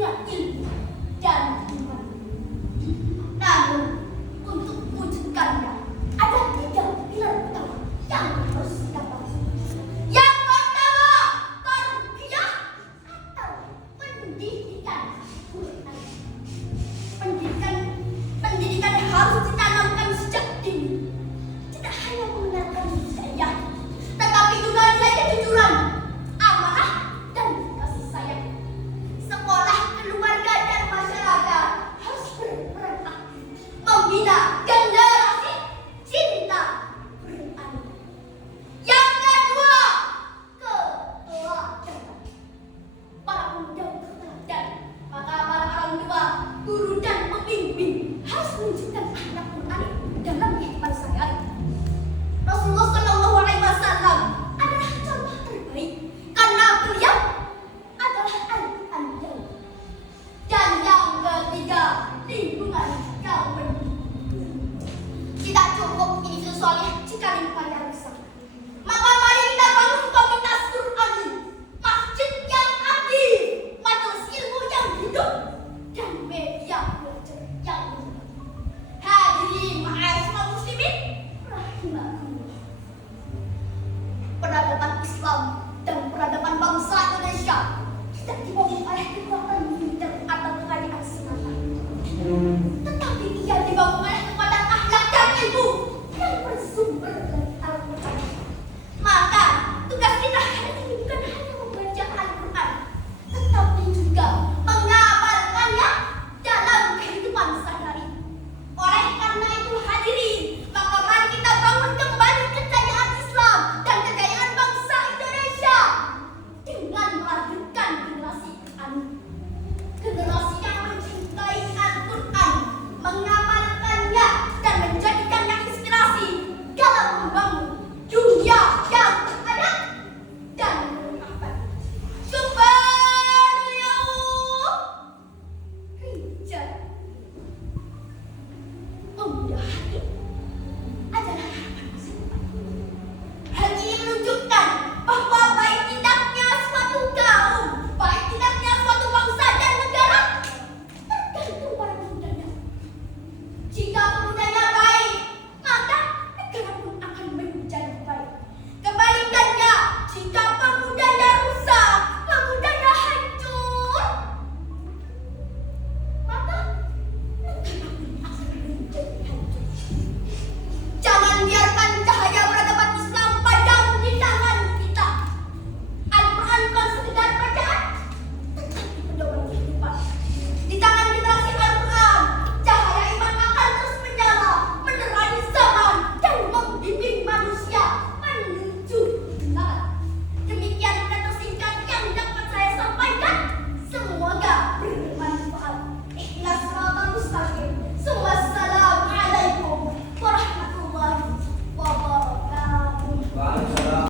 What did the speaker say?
dengan ilmu dan iman. Namun, untuk mewujudkannya ada 3 pilar utama yang harus kita pahami. Yang pertama, tarbiyah atau pendidikan Quran. Pendidikan harus ditanamkan sejak dini. Tidak hanya mengenalkan hidayah, tetapi juga nilai kejujuran, amanah, dan kasih sayang. Sekolah, keluarga, dan masyarakat harus berperan aktif membina generasi cinta Quran. Yang kedua, keteladanan. Para pemuda berteladan, maka para orang tua, guru, dan pembimbing harus menunjukkan anak Quran dalam kehidupan sehari-hari. Rasulullah Shallallahu Alaihi Wasallam adalah contoh terbaik karena beliau adalah Al-Quran. Dan yang ketiga, lingkungan yang mendukung. Tidak cukup individu soleh jika lingkungannya rusak. Maka mari kita bangun komunitas Quran, masjid yang aktif, majelis ilmu yang hidup, dan media belajar yang hidup. Hadirin ma'asyiral muslimin rahimakumullah. Peradaban Islam dan peradaban bangsa Indonesia tidak dibawa oleh kekuatan militer atau kerajaan semata.